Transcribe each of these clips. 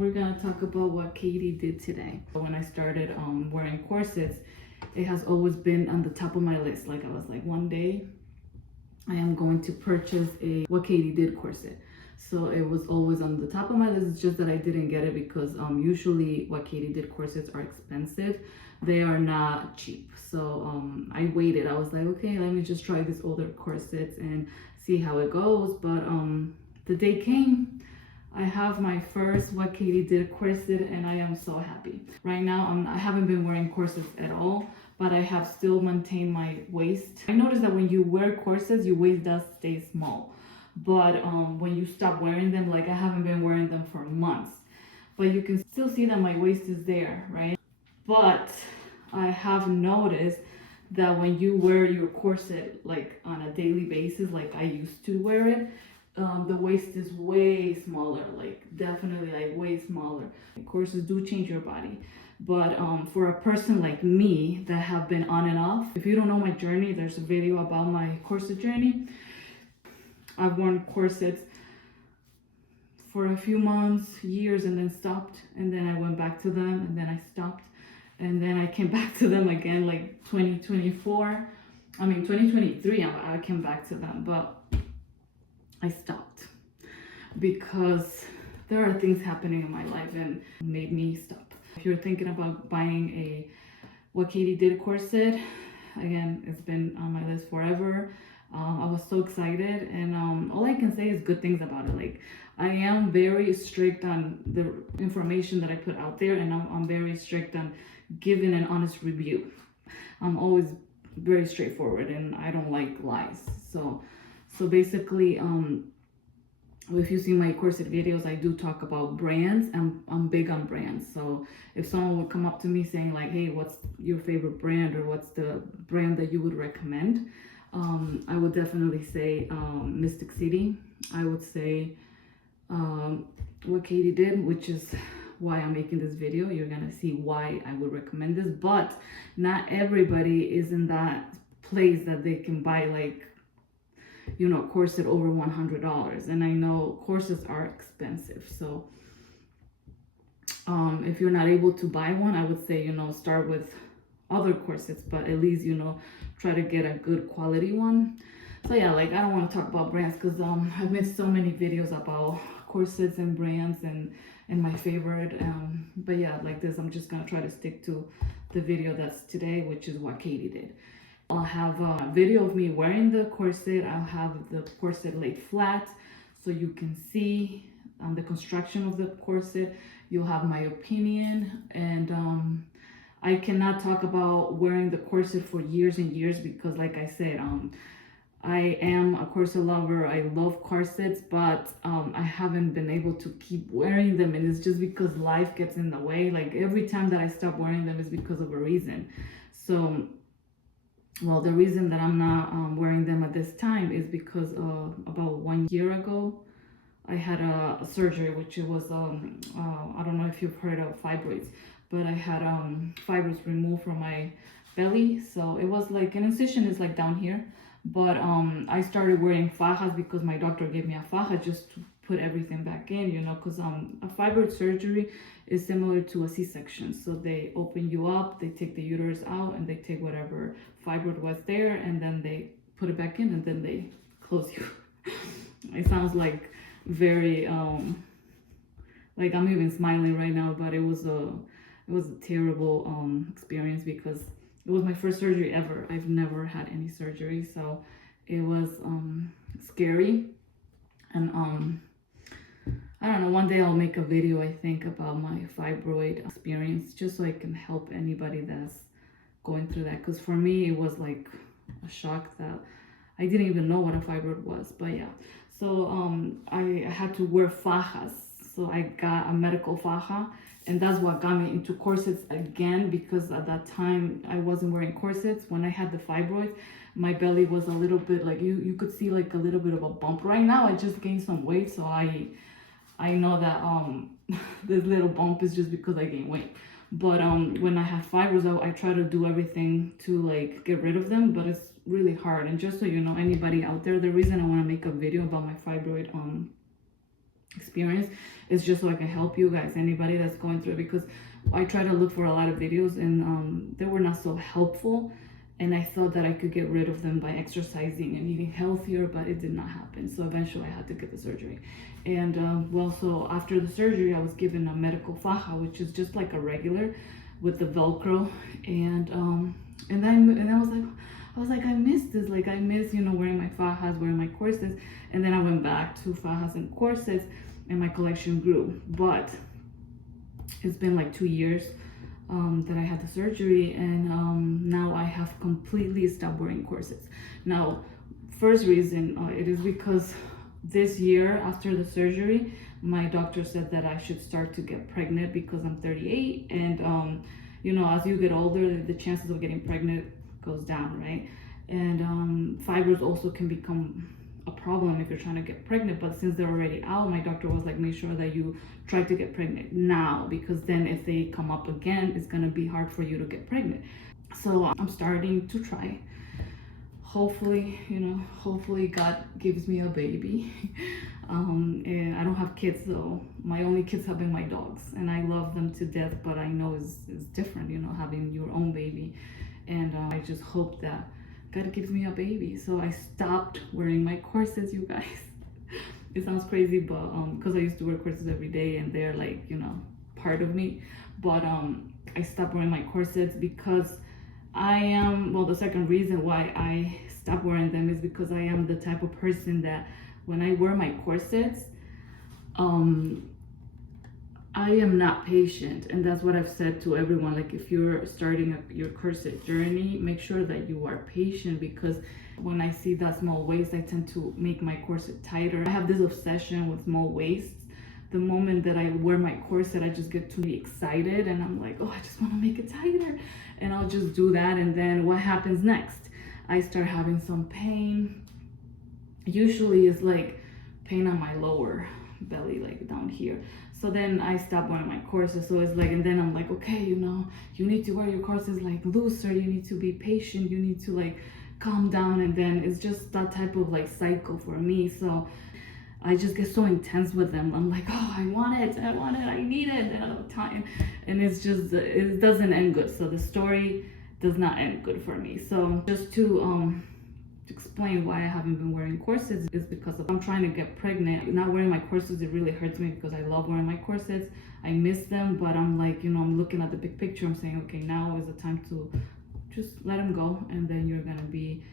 we're gonna talk about what Katie did today. When I started wearing corsets, it has always been on the top of my list. Like I was like, one day I am going to purchase a what Katie did corset. So it was always on the top of my list. It's just that I didn't get it because usually what Katie did corsets are expensive. They are not cheap. So I waited. I was like, okay, let me just try these older corsets and see how it goes. But the day came. I have my first what Katie did corset and I am so happy. Right now I haven't been wearing corsets at all, but I have still maintained my waist. I noticed that when you wear corsets, your waist does stay small. But when you stop wearing them, like I haven't been wearing them for months, but you can still see that my waist is there, right? But I have noticed that when you wear your corset like on a daily basis, like I used to wear it, the waist is way smaller, like definitely like way smaller. Corsets do change your body, but for a person like me that have been on and off, if you don't know my journey, there's a video about my corset journey. I've worn corsets for a few months, years, and then stopped, and then I went back to them, and then I stopped, and then I came back to them again like 2023 I came back to them, but I stopped because there are things happening in my life and made me stop. If you're thinking about buying a what Katie did corset, again, it's been on my list forever. I was so excited, and all I can say is good things about it. Like, I am very strict on the information that I put out there, and I'm very strict on giving an honest review. I'm always very straightforward, and I don't like lies. So basically, if you see my corset videos, I do talk about brands, and I'm big on brands. So if someone would come up to me saying like, hey, what's your favorite brand, or what's the brand that you would recommend? I would definitely say Mystic City. I would say what Katie did, which is why I'm making this video. You're gonna see why I would recommend this, but not everybody is in that place that they can buy like, you know, corset over $100, and I know corsets are expensive. So if you're not able to buy one, I would say, you know, start with other corsets, but at least, you know, try to get a good quality one. So yeah, like I don't want to talk about brands because I've made so many videos about corsets and brands and my favorite, but yeah, like this, I'm just gonna try to stick to the video that's today, which is what Katie did. I'll have a video of me wearing the corset. I'll have the corset laid flat so you can see the construction of the corset. You'll have my opinion, and I cannot talk about wearing the corset for years and years because, like I said, I am a corset lover. I love corsets, but I haven't been able to keep wearing them, and it's just because life gets in the way. Like every time that I stop wearing them is because of a reason. So, well, the reason that I'm not wearing them at this time is because about 1 year ago, I had a surgery, which it was, I don't know if you've heard of fibroids, but I had fibroids removed from my belly. So it was like, an incision is like down here, but I started wearing fajas because my doctor gave me a faja just to put everything back in, you know, because a fibroid surgery is similar to a C-section. So they open you up, they take the uterus out, and they take whatever fibroid was there, and then they put it back in, and then they close you. It sounds like very like I'm even smiling right now, but it was a terrible experience because it was my first surgery ever. I've never had any surgery, so it was scary. And I don't know, one day I'll make a video, I think, about my fibroid experience, just so I can help anybody that's going through that, because for me it was like a shock that I didn't even know what a fibroid was. But yeah, so I had to wear fajas. So I got a medical faja, and that's what got me into corsets again, because at that time I wasn't wearing corsets. When I had the fibroids, my belly was a little bit like, you could see like a little bit of a bump. Right now I just gained some weight, so I know that this little bump is just because I gained weight. But when I had fibroids, I try to do everything to like get rid of them, but it's really hard. And just so you know, anybody out there, the reason I want to make a video about my fibroid experience. It's just so I can help you guys, anybody that's going through it, because I try to look for a lot of videos and they were not so helpful. And I thought that I could get rid of them by exercising and eating healthier, but it did not happen. So eventually I had to get the surgery. And well, so after the surgery, I was given a medical faja, which is just like a regular with the Velcro. And then I was like, I miss this. Like I miss, you know, wearing my fajas, wearing my corsets. And then I went back to fajas and corsets and my collection grew. But it's been like 2 years that I had the surgery, and now I have completely stopped wearing corsets. Now, first reason it is because this year after the surgery, my doctor said that I should start to get pregnant because I'm 38, and you know, as you get older, the chances of getting pregnant goes down, right? And fibers also can become a problem if you're trying to get pregnant, but since they're already out, my doctor was like, make sure that you try to get pregnant now, because then if they come up again, it's going to be hard for you to get pregnant. So I'm starting to try. Hopefully, you know, hopefully God gives me a baby. And I don't have kids, so my only kids have been my dogs, and I love them to death, but I know it's different, you know, having your own baby. And I just hope that God gives me a baby. So I stopped wearing my corsets, you guys. It sounds crazy, but because I used to wear corsets every day and they're like, you know, part of me. But I stopped wearing my corsets because I am, well, the second reason why I stopped wearing them is because I am the type of person that when I wear my corsets, I am not patient, and that's what I've said to everyone. Like, if you're starting your corset journey, make sure that you are patient, because when I see that small waist, I tend to make my corset tighter. I have this obsession with small waists. The moment that I wear my corset, I just get too excited, and I'm like, oh, I just want to make it tighter, and I'll just do that. And then what happens next? I start having some pain. Usually it's like pain on my lower belly, like down here. So then I stop wearing my corset. So it's like, and then I'm like, okay, you know, you need to wear your corsets like looser. You need to be patient. You need to like calm down. And then it's just that type of like cycle for me. So I just get so intense with them. I'm like, oh, I want it, I need it, and all the time. And it's just, it doesn't end good. So the story does not end good for me. So just to explain why I haven't been wearing corsets is because I'm trying to get pregnant. Not wearing my corsets, it really hurts me because I love wearing my corsets. I miss them, but I'm like, you know, I'm looking at the big picture. I'm saying, okay, now is the time to just let them go, and then you're gonna be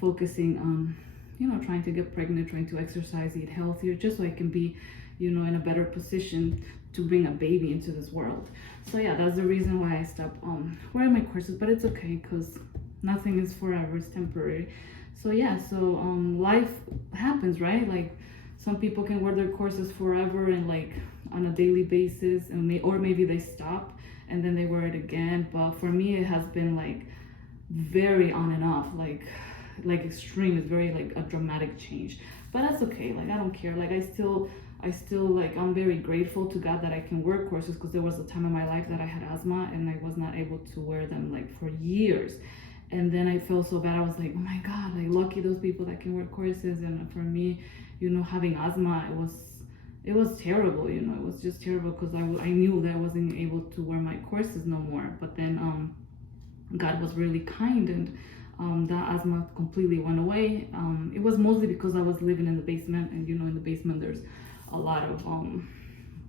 focusing on, you know, trying to get pregnant, trying to exercise, eat healthier, just so I can be, you know, in a better position to bring a baby into this world. So yeah, that's the reason why I stopped wearing my corsets, but it's okay because nothing is forever, it's temporary. So yeah, so life happens, right? Like some people can wear their corsets forever and like on a daily basis, and or maybe they stop and then they wear it again. But for me, it has been like very on and off, like extreme. It's very like a dramatic change, but that's okay. Like I don't care. Like I still like, I'm very grateful to God that I can wear corsets, because there was a time in my life that I had asthma and I was not able to wear them like for years. And then I felt so bad. I was like, oh my God, like lucky those people that can wear corsets. And for me, you know, having asthma, it was terrible, you know, it was just terrible, because I knew that I wasn't able to wear my corsets no more. But then God was really kind, and that asthma completely went away. It was mostly because I was living in the basement, and you know, in the basement there's a lot of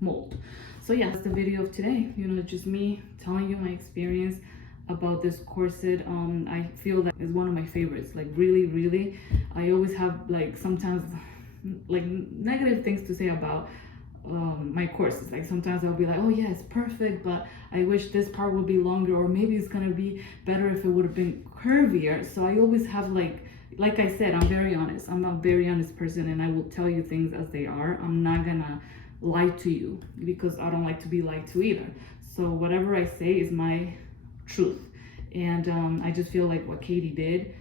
mold. So yeah, that's the video of today. You know, just me telling you my experience about this corset. I feel that is one of my favorites, like really. I always have like sometimes like negative things to say about my corsets. Like sometimes I'll be like, oh yeah, it's perfect, but I wish this part would be longer, or maybe it's gonna be better if it would have been curvier. So I always have like I said, I'm very honest. I'm a very honest person, and I will tell you things as they are. I'm not gonna lie to you, because I don't like to be lied to either. So whatever I say is my truth. And I just feel like what Katie did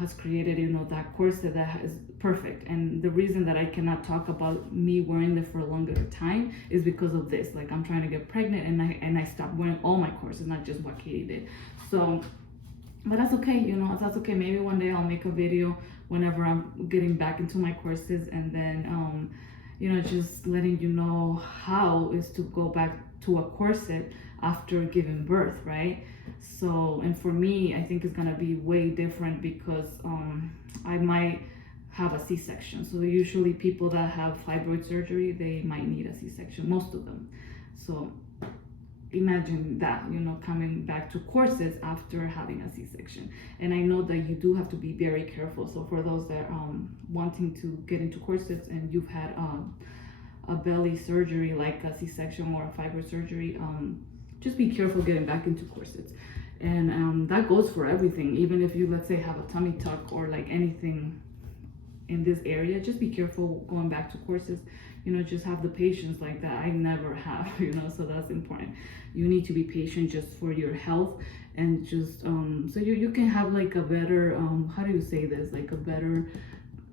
has created, you know, that corset that is perfect. And the reason that I cannot talk about me wearing it for a longer time is because of this. Like, I'm trying to get pregnant, and I stopped wearing all my corsets, not just what Katie did. So, but that's okay, you know, that's okay. Maybe one day I'll make a video whenever I'm getting back into my corsets, and then just letting you know how is to go back to a corset after giving birth, right? So, and for me, I think it's gonna be way different because I might have a C-section. So usually people that have fibroid surgery, they might need a C-section, most of them. So imagine that, coming back to corsets after having a C-section. And I know that you do have to be very careful. So for those that wanting to get into corsets and you've had a belly surgery like a C-section or a fibroid surgery, just be careful getting back into corsets. And that goes for everything. Even if you, let's say, have a tummy tuck or like anything in this area, just be careful going back to corsets. Just have the patience like that. I never have, so that's important. You need to be patient just for your health and just so you can have like a better how do you say this, like a better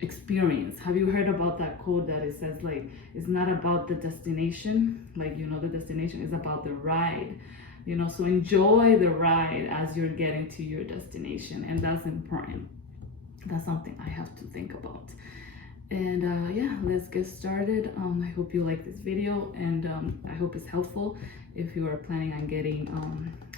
experience. Have you heard about that quote that it says like, it's not about the destination, like the destination is about the ride, so enjoy the ride as you're getting to your destination. And that's important. That's something I have to think about. And yeah, let's get started. I hope you like this video, and I hope it's helpful if you are planning on getting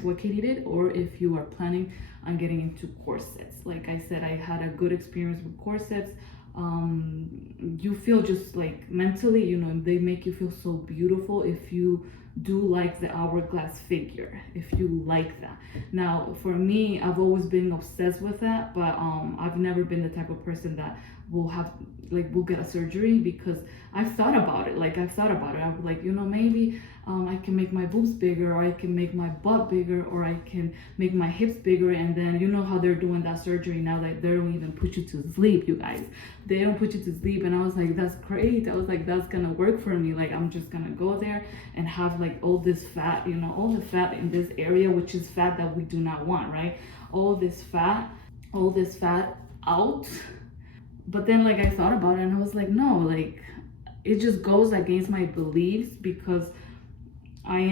what Katie did, or if you are planning on getting into corsets. Like I said, I had a good experience with corsets. You feel just like mentally, they make you feel so beautiful if you do like the hourglass figure, if you like that. Now for me, I've always been obsessed with that, but I've never been the type of person that will get a surgery, because I've thought about it. I'm like, maybe I can make my boobs bigger, or I can make my butt bigger, or I can make my hips bigger. And then how they're doing that surgery now, that they don't even put you to sleep, you guys. They don't put you to sleep. And I was like, that's great. I was like, that's gonna work for me. Like, I'm just gonna go there and have like all this fat, all the fat in this area, which is fat that we do not want, right? All this fat out. But then like I thought about it and I was like, no, like it just goes against my beliefs, because I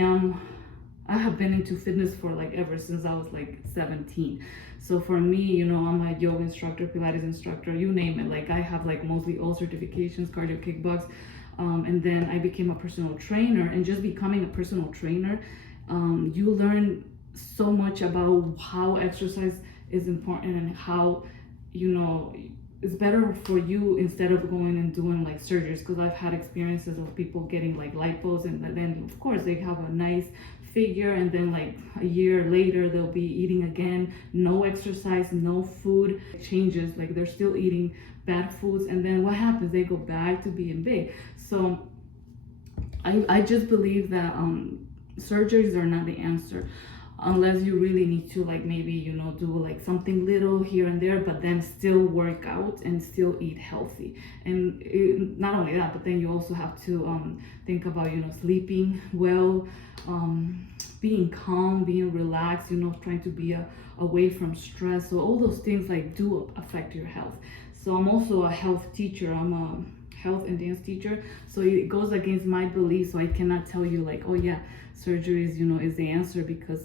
have been into fitness for like ever since I was like 17. So for me, I'm a yoga instructor, Pilates instructor, you name it. Like I have like mostly all certifications, cardio, kickbox. And then I became a personal trainer, and just becoming a personal trainer, you learn so much about how exercise is important and how, it's better for you instead of going and doing like surgeries. Because I've had experiences of people getting like lipos, and then of course they have a nice figure, and then like a year later they'll be eating again, no exercise, no food changes, like they're still eating bad foods, and then what happens? They go back to being big. So I just believe that surgeries are not the answer, unless you really need to like maybe do like something little here and there, but then still work out and still eat healthy. And not only that, but then you also have to think about sleeping well, being calm, being relaxed, trying to be away from stress. So all those things like do affect your health. So I'm also a health teacher. I'm a health and dance teacher, so it goes against my beliefs. So I cannot tell you like, oh yeah, surgeries is the answer, because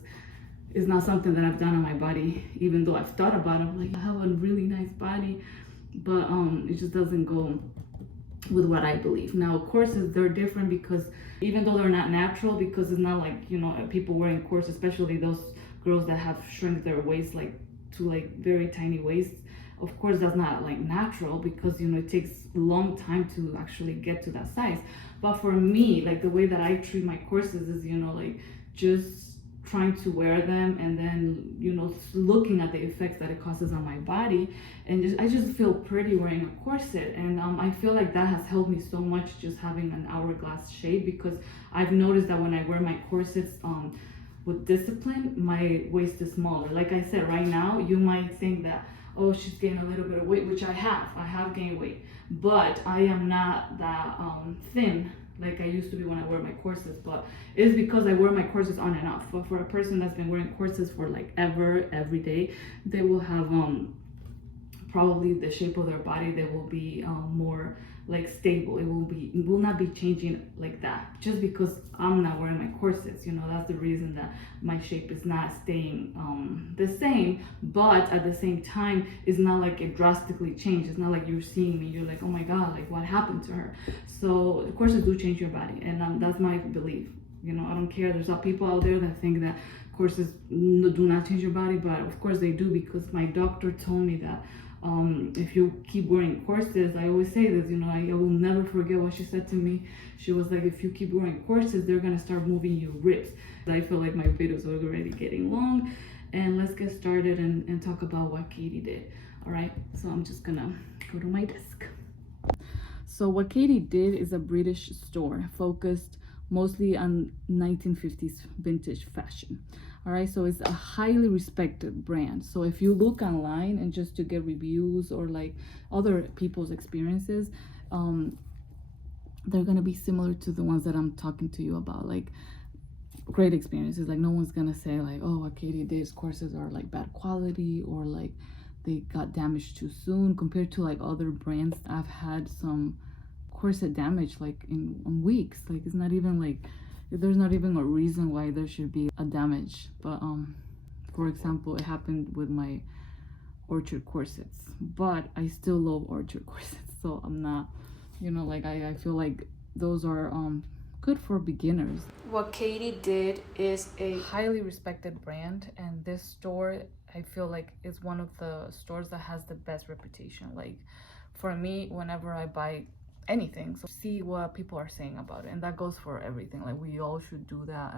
it's not something that I've done on my body. Even though I've thought about it, I'm like, I have a really nice body, but it just doesn't go with what I believe. Now corsets, they're different, because even though they're not natural, because it's not like people wearing corsets, especially those girls that have shrunk their waist like to like very tiny waists. Of course that's not like natural, because it takes a long time to actually get to that size. But for me, like the way that I treat my corsets is like just trying to wear them, and then looking at the effects that it causes on my body, and I just feel pretty wearing a corset. And I feel like that has helped me so much, just having an hourglass shape, because I've noticed that when I wear my corsets with discipline, my waist is smaller. Like I said, right now you might think that, oh, she's gained a little bit of weight, which I have gained weight, but I am not that thin like I used to be when I wear my corsets. But it's because I wear my corsets on and off. But for a person that's been wearing corsets for like every day, they will have probably the shape of their body, they will be more like stable. It will not be changing like that just because I'm not wearing my corsets. You know, that's the reason that my shape is not staying the same. But at the same time, it's not like it drastically changed. It's not like you're seeing me, you're like, oh my god, like what happened to her. So corsets do change your body, and that's my belief. You know, I don't care. There's some people out there that think that corsets do not change your body, but of course they do, because my doctor told me that if you keep wearing corsets, I always say this, you know, I will never forget what she said to me. She was like, if you keep wearing corsets, they're gonna start moving your ribs. I feel like my videos are already getting long, and let's get started and talk about what Katie did. All right, so I'm just gonna go to my desk. So what Katie did is a British store focused mostly on 1950s vintage fashion. All right, so it's a highly respected brand. So if you look online and just to get reviews or like other people's experiences, they're gonna be similar to the ones that I'm talking to you about, like great experiences. Like no one's gonna say like, oh, what Katie did's corsets are like bad quality or like they got damaged too soon, compared to like other brands. I've had some corset damage like in weeks. Like it's not even like, there's not even a reason why there should be a damage. But for example, it happened with my Orchard corsets, but I still love Orchard corsets. So I'm not, you know, like I feel like those are good for beginners. What Katie did is a highly respected brand, and this store, I feel like, is one of the stores that has the best reputation. Like for me, whenever I buy anything, so see what people are saying about it, and that goes for everything. Like we all should do that,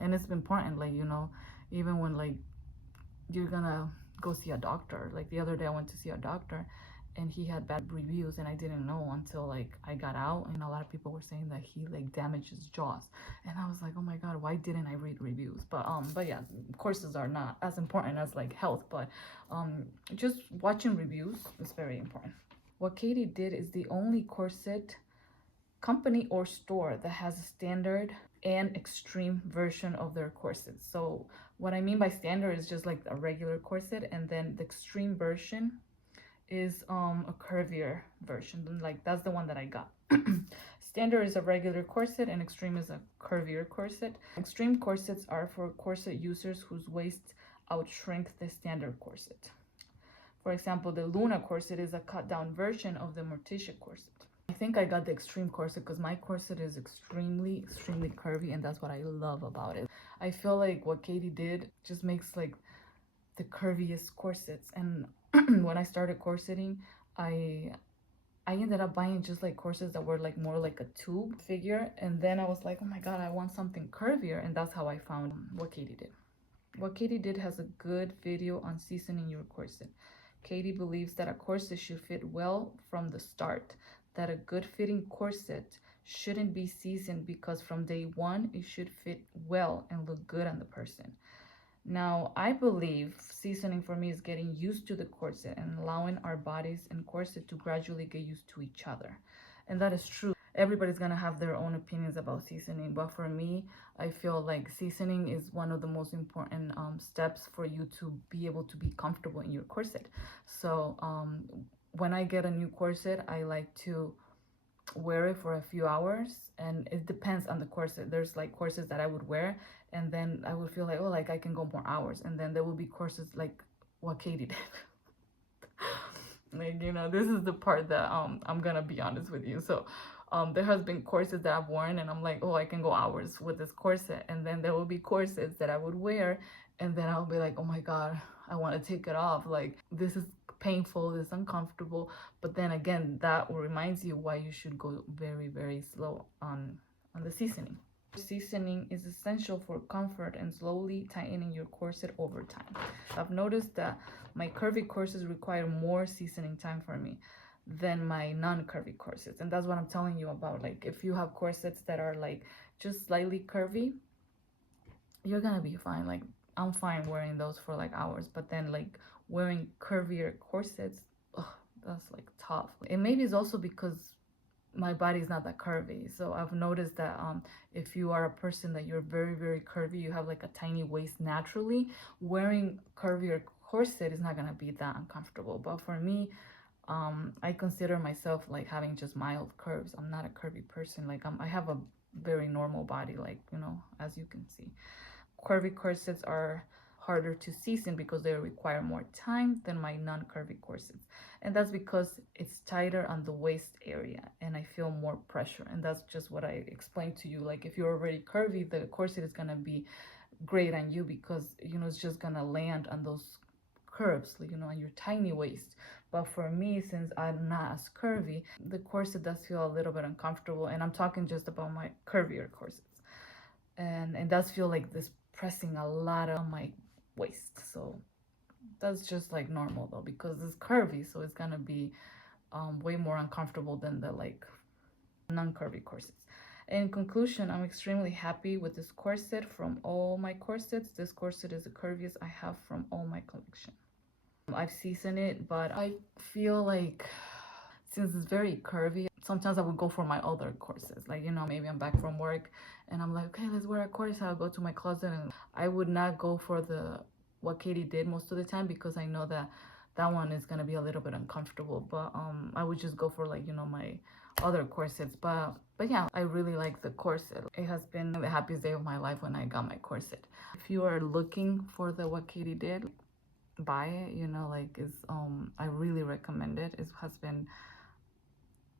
and it's important, like, you know, even when like you're gonna go see a doctor. Like the other day I went to see a doctor and he had bad reviews, and I didn't know until like I got out, and a lot of people were saying that he like damaged his jaws, and I was like, oh my god, why didn't I read reviews? But yeah, courses are not as important as like health, but just watching reviews is very important. What Katie did is the only corset company or store that has a standard and extreme version of their corsets. So what I mean by standard is just like a regular corset, and then the extreme version is a curvier version. Like that's the one that I got. Standard is a regular corset and extreme is a curvier corset. Extreme corsets are for corset users whose waist outshrink the standard corset. For example, the Luna corset is a cut down version of the Morticia corset. I think I got the extreme corset because my corset is extremely curvy, and that's what I love about it. I feel like what Katie did just makes like the curviest corsets. And when I started corseting, I ended up buying just like corsets that were like more like a tube figure, and then I was like, oh my god, I want something curvier, and that's how I found what Katie did. What Katie did has a good video on seasoning your corset. Katie believes that a corset should fit well from the start, that a good fitting corset shouldn't be seasoned because from day one it should fit well and look good on the person. Now, I believe seasoning for me is getting used to the corset and allowing our bodies and corset to gradually get used to each other. And that is true. Everybody's gonna have their own opinions about seasoning, but for me, I feel like seasoning is one of the most important steps for you to be able to be comfortable in your corset. So when I get a new corset, I like to wear it for a few hours, and it depends on the corset. There's like corsets that I would wear and then I would feel like, oh, like I can go more hours, and then there will be corsets like what Katie did. Like, you know, this is the part that I'm gonna be honest with you. So there has been corsets that I've worn and I'm like, oh, I can go hours with this corset, and then there will be corsets that I would wear and then I'll be like, oh my god, I want to take it off. Like, this is painful, this is uncomfortable. But then again, that reminds you why you should go very slow on the seasoning. Seasoning is essential for comfort and slowly tightening your corset over time. I've noticed that my curvy corsets require more seasoning time for me than my non-curvy corsets, and that's what I'm telling you about. Like, if you have corsets that are like just slightly curvy, you're gonna be fine. Like, I'm fine wearing those for like hours, but then like wearing curvier corsets, ugh, that's like tough. And maybe it's also because my body is not that curvy. So I've noticed that if you are a person that you're very curvy, you have like a tiny waist naturally, wearing curvier corset is not gonna be that uncomfortable. But for me, I consider myself like having just mild curves. I'm not a curvy person. Like I have a very normal body, like, you know, as you can see. Curvy corsets are harder to season because they require more time than my non-curvy corsets. And that's because it's tighter on the waist area and I feel more pressure. And that's just what I explained to you. Like if you're already curvy, the corset is gonna be great on you because, you know, it's just gonna land on those curves, you know, on your tiny waist. But for me, since I'm not as curvy, the corset does feel a little bit uncomfortable. And I'm talking just about my curvier corsets. And it does feel like this pressing a lot on my waist. So that's just like normal though, because it's curvy, so it's gonna be way more uncomfortable than the like non-curvy corsets. In conclusion, I'm extremely happy with this corset from all my corsets. This corset is the curviest I have from all my collection. I've seasoned it, but I feel like since it's very curvy, sometimes I would go for my other corsets. Like, you know, maybe I'm back from work and I'm like, okay, let's wear a corset. I'll go to my closet, and I would not go for the what Katie did most of the time because I know that that one is gonna be a little bit uncomfortable. But I would just go for, like, you know, my other corsets. But yeah, I really like the corset. It has been the happiest day of my life when I got my corset. If you are looking for the what Katie did, buy it. You know, like, it's I really recommend it. It has been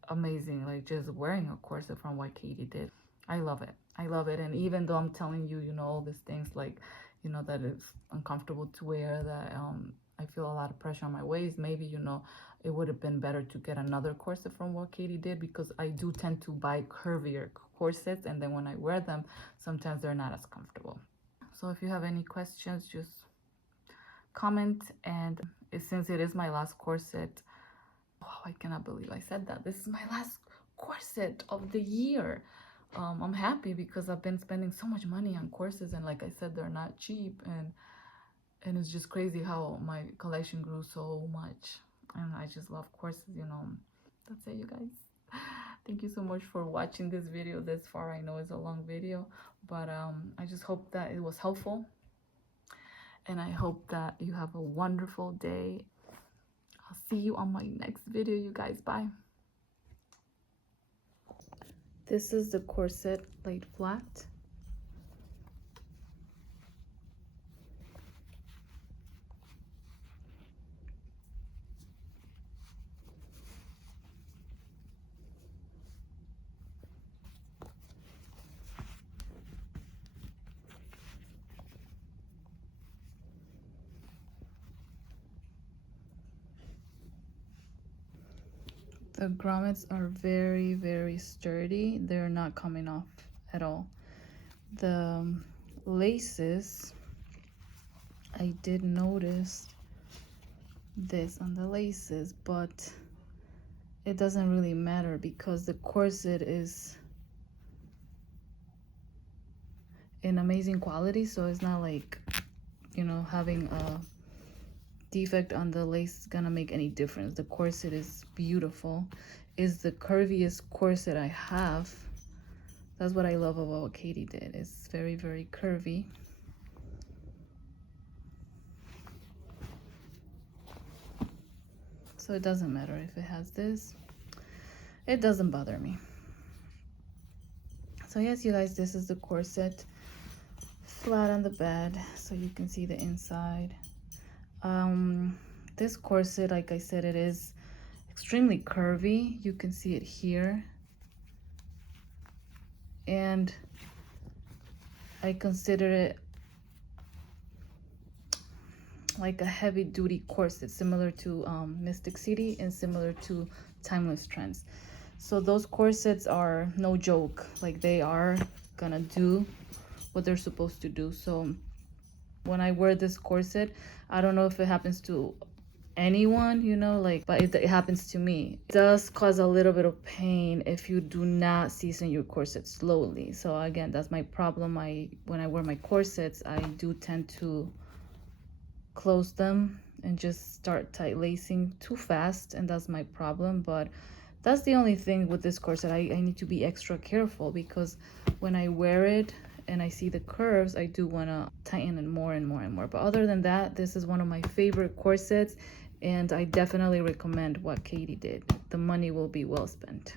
amazing, like just wearing a corset from what Katie did. I love it. I love it. And even though I'm telling you, you know, all these things, like, you know, that it's uncomfortable to wear, that I feel a lot of pressure on my waist, maybe, you know, it would have been better to get another corset from what Katie did, because I do tend to buy curvier corsets, and then when I wear them, sometimes they're not as comfortable. So if you have any questions, just comment. And since it is my last corset, oh, I cannot believe I said that. This is my last corset of the year. I'm happy because I've been spending so much money on corsets, and like I said, they're not cheap, and it's just crazy how my collection grew so much. And I just love corsets, you know. That's it, you guys. Thank you so much for watching this video this far. I know it's a long video, but I just hope that it was helpful, and I hope that you have a wonderful day. I'll see you on my next video, you guys. Bye. This is the corset laid flat. The grommets are very, very sturdy. They're not coming off at all. The laces, I did notice this on the laces, but it doesn't really matter because the corset is in amazing quality, so it's not like, you know, having a defect on the lace is gonna make any difference. The corset is beautiful. Is the curviest corset I have. That's what I love about what Katie did. It's very, very curvy. So it doesn't matter if it has this. It doesn't bother me. So yes, you guys, this is the corset, flat on the bed, so you can see the inside. This corset, like I said, it is extremely curvy. You can see it here. And I consider it like a heavy duty corset, similar to Mystic City and similar to Timeless Trends. So those corsets are no joke. Like, they are gonna do what they're supposed to do. So when I wear this corset, I don't know if it happens to anyone, you know, like, but it happens to me. It does cause a little bit of pain if you do not season your corset slowly. So again, that's my problem. When I wear my corsets, I do tend to close them and just start tight lacing too fast, and that's my problem. But that's the only thing with this corset. I need to be extra careful because when I wear it and I see the curves, I do want to tighten it more and more and more. But other than that, this is one of my favorite corsets, And I definitely recommend what Katie did. The money will be well spent.